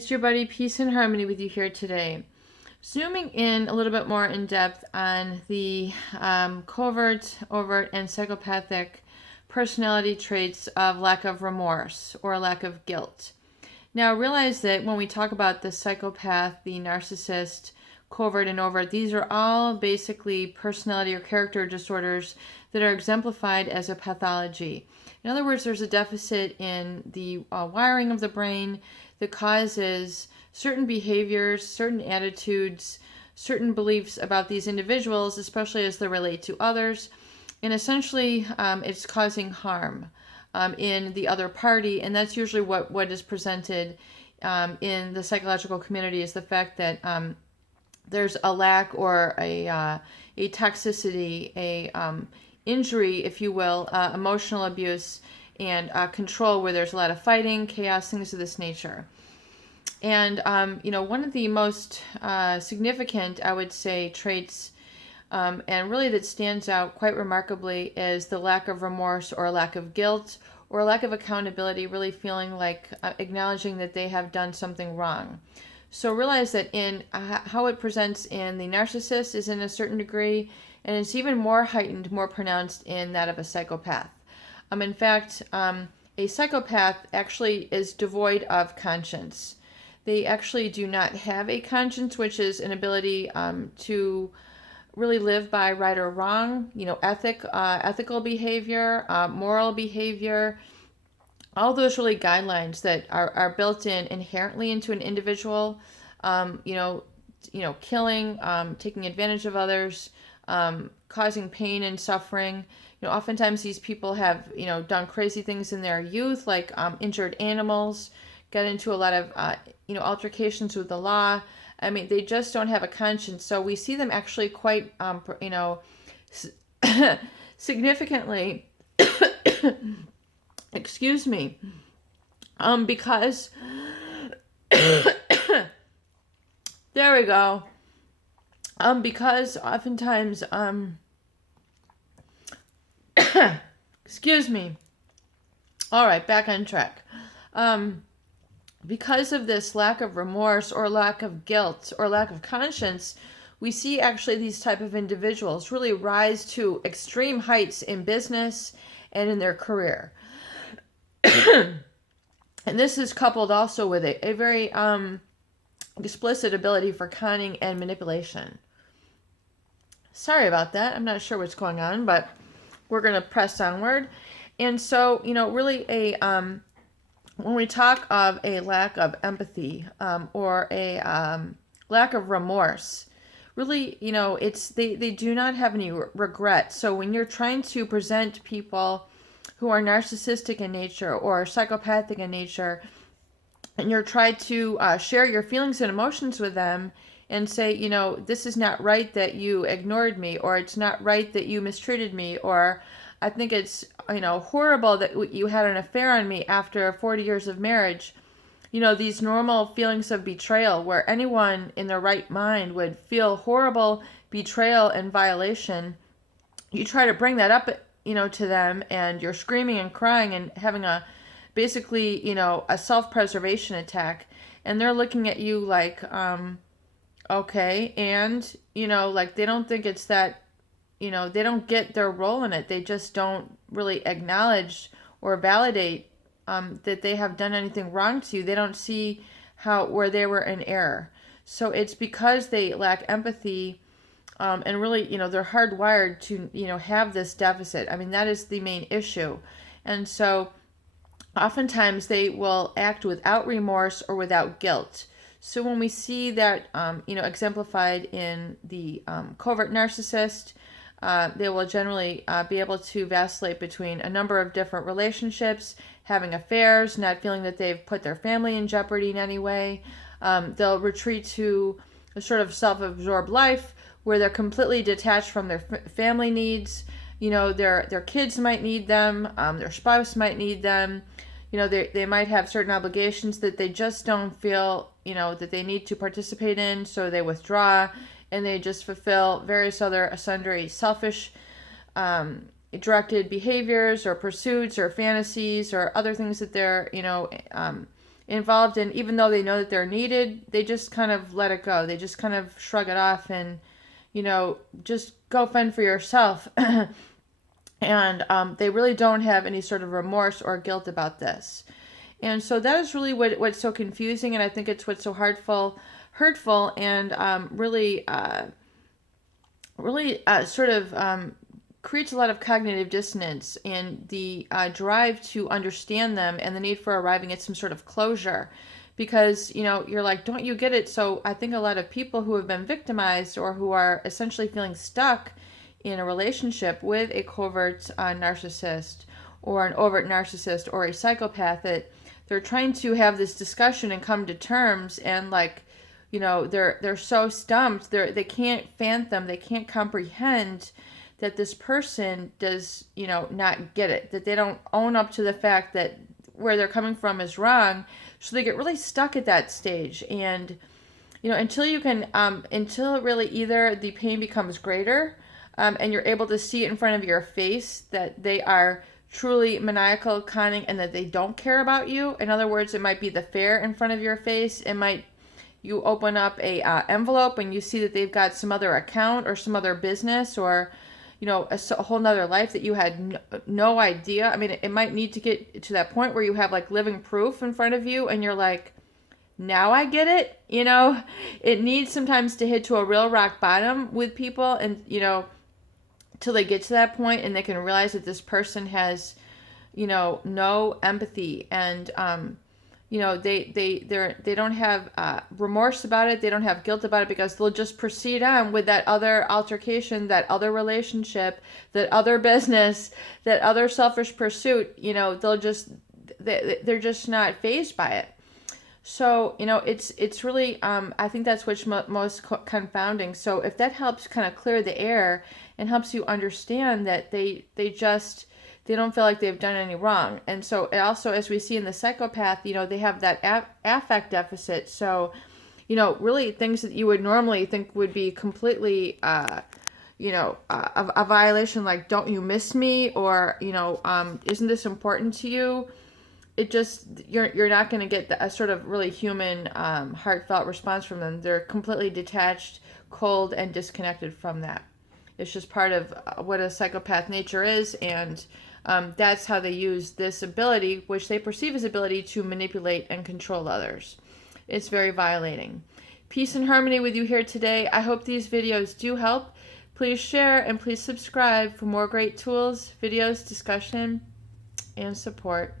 It's your buddy Peace and Harmony with you here today. Zooming in a little bit more in depth on the covert, overt, and psychopathic personality traits of lack of remorse or lack of guilt. Now realize that when we talk about the psychopath, the narcissist, covert, and overt, these are all basically personality or character disorders that are exemplified as a pathology. In other words, there's a deficit in the wiring of the brain that causes certain behaviors, certain attitudes, certain beliefs about these individuals, especially as they relate to others. And essentially, it's causing harm in the other party. And that's usually what is presented in the psychological community, is the fact that there's a lack or a toxicity, a injury, if you will, emotional abuse, and control, where there's a lot of fighting, chaos, things of this nature. And, one of the most significant, I would say, traits, and really that stands out quite remarkably, is the lack of remorse or lack of guilt or lack of accountability, really feeling like acknowledging that they have done something wrong. So realize that in how it presents in the narcissist is in a certain degree, and it's even more heightened, more pronounced in that of a psychopath. In fact, a psychopath actually is devoid of conscience. They actually do not have a conscience, which is an ability to really live by right or wrong, ethical behavior, moral behavior, all those really guidelines that are built in inherently into an individual, killing, taking advantage of others, causing pain and suffering. Oftentimes these people have, done crazy things in their youth, like injured animals, got into a lot of, altercations with the law. I mean, they just don't have a conscience. So we see them actually quite, significantly, excuse me, because, there we go. Because oftentimes, excuse me. All right, back on track. Because of this lack of remorse or lack of guilt or lack of conscience, we see actually these type of individuals really rise to extreme heights in business and in their career. And this is coupled also with a very explicit ability for conning and manipulation. Sorry about that. I'm not sure what's going on, but we're going to press onward. And so, really when we talk of a lack of empathy or a lack of remorse, really, they do not have any regret. So when you're trying to present people who are narcissistic in nature or psychopathic in nature, and you're trying to share your feelings and emotions with them and say, this is not right that you ignored me, or it's not right that you mistreated me, or I think it's, horrible that you had an affair on me after 40 years of marriage. These normal feelings of betrayal, where anyone in their right mind would feel horrible betrayal and violation. You try to bring that up, to them, and you're screaming and crying and having basically, a self-preservation attack. And they're looking at you like, okay. And, like they don't think it's that, they don't get their role in it. They just don't really acknowledge or validate that they have done anything wrong to you. They don't see where they were in error. So it's because they lack empathy, and really, they're hardwired to, have this deficit. I mean, that is the main issue. And so oftentimes they will act without remorse or without guilt. So when we see that, exemplified in the covert narcissist, they will generally be able to vacillate between a number of different relationships, having affairs, not feeling that they've put their family in jeopardy in any way. They'll retreat to a sort of self-absorbed life where they're completely detached from their family needs. Their kids might need them, their spouse might need them. They might have certain obligations that they just don't feel, that they need to participate in, so they withdraw. And they just fulfill various other sundry selfish directed behaviors or pursuits or fantasies or other things that they're, involved in, even though they know that they're needed, they just kind of let it go. They just kind of shrug it off and, just go fend for yourself. And they really don't have any sort of remorse or guilt about this. And so that is really what's so confusing, and I think it's what's so hurtful, and really creates a lot of cognitive dissonance and the drive to understand them and the need for arriving at some sort of closure. Because, you're like, don't you get it? So I think a lot of people who have been victimized or who are essentially feeling stuck in a relationship with a covert narcissist or an overt narcissist or a psychopath, that they're trying to have this discussion and come to terms, and they're so stumped, they can't fathom, they can't comprehend that this person does not get it, that they don't own up to the fact that where they're coming from is wrong. So they get really stuck at that stage, and until you can until really either the pain becomes greater, and you're able to see it in front of your face that they are truly maniacal, cunning, and that they don't care about you. In other words, it might be the fear in front of your face. It might, you open up a envelope and you see that they've got some other account or some other business, or a whole nother life that you had no idea. I mean, it might need to get to that point where you have like living proof in front of you and you're like, now I get it. It needs sometimes to hit to a real rock bottom with people, and till they get to that point and they can realize that this person has no empathy, and they don't have remorse about it, they don't have guilt about it, because they'll just proceed on with that other altercation, that other relationship, that other business, that other selfish pursuit. They're just not fazed by it. So it's really I think that's what's most confounding. So if that helps kind of clear the air and helps you understand that they don't feel like they've done any wrong. And so also, as we see in the psychopath, they have that affect deficit. So, really things that you would normally think would be completely, a violation, like, don't you miss me? Or, isn't this important to you? It just, you're not going to get a sort of really human, heartfelt response from them. They're completely detached, cold, and disconnected from that. It's just part of what a psychopath nature is, and that's how they use this ability, which they perceive as ability, to manipulate and control others. It's very violating. Peace and harmony with you here today. I hope these videos do help. Please share and please subscribe for more great tools, videos, discussion, and support.